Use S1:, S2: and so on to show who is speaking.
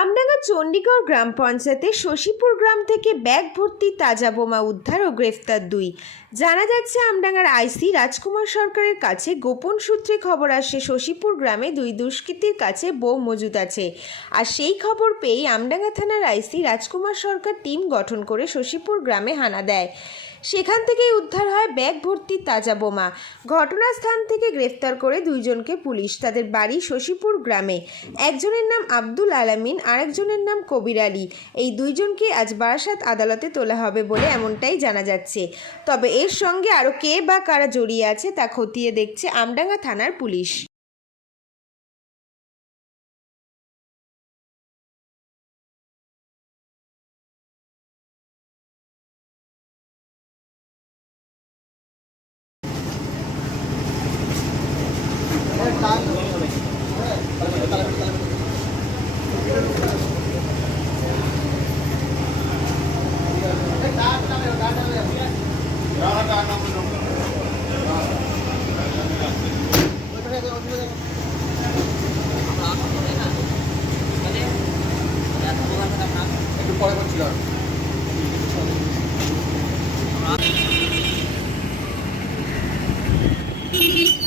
S1: আমডাঙ্গা চণ্ডীগড় গ্রাম পঞ্চায়েতের শশীপুর গ্রাম থেকে ব্যাগ ভর্তি তাজা বোমা উদ্ধার ও গ্রেফতার দুই। জানা যাচ্ছে, আমডাঙ্গার আইসি রাজকুমার সরকারের কাছে গোপন সূত্রে খবর আসে, শশীপুর গ্রামে দুই দুষ্কৃতীর কাছে বোম মজুদ আছে। আর সেই খবর পেয়েই আমডাঙ্গা থানার আইসি রাজকুমার সরকার টিম গঠন করে শশীপুর গ্রামে হানা দেয়। সেখান থেকেই উদ্ধার হয় ব্যাগ ভর্তি তাজা বোমা। ঘটনাস্থান থেকে গ্রেফতার করে দুইজনকে পুলিশ। তাদের বাড়ি শশীপুর গ্রামে। একজনের নাম আব্দুল আলামিন আরেকজনের নাম কবির আলী এই দুইজনকে আজ বারাসাত আদালতে তোলা হবে বলে এমনটাই জানা যাচ্ছে তবে এর সঙ্গে আরও কে বা কারা জড়িয়ে আছে তা খতিয়ে দেখছে আমডাঙ্গা থানার পুলিশ time. পরে করছিলাম Thank you.